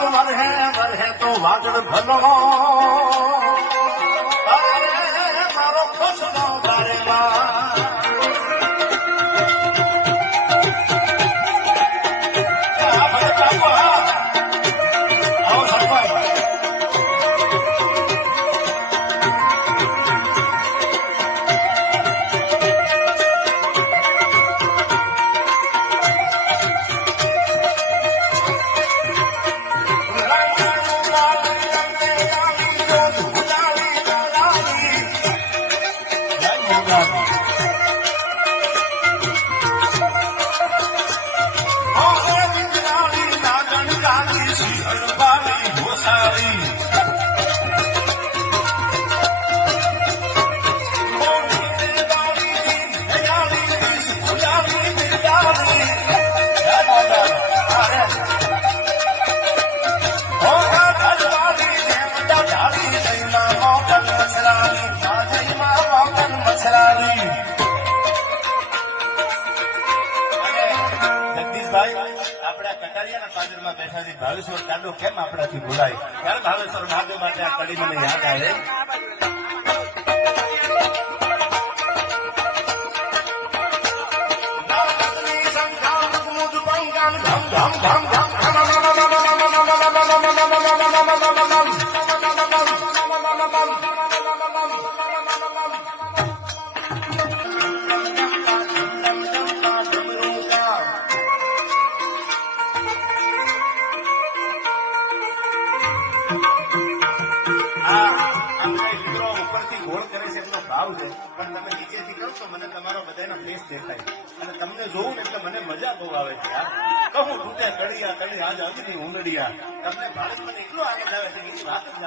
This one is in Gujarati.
વાત વરહે તો વાદળ ભલો અરે મારો ખોસલો ગારેલા ભાવેશ્વર કાંડો કેમ આપણાથી ભૂલાય ત્યારે ભાવેશ્વર મહાદેવ માટે આ કડી મને યાદ આવે પણ તમે નીચેથી કરો તો મને તમારો બધાનો ફેસ દેખાય અને તમને જોવું ને એટલે મને મજા બહુ આવે છે કહું તૂટે કડિયા કડી આજ અગ્નિ ઊંડડિયા તમને ભારત મને એટલો આનંદ આવે છે એની વાત જ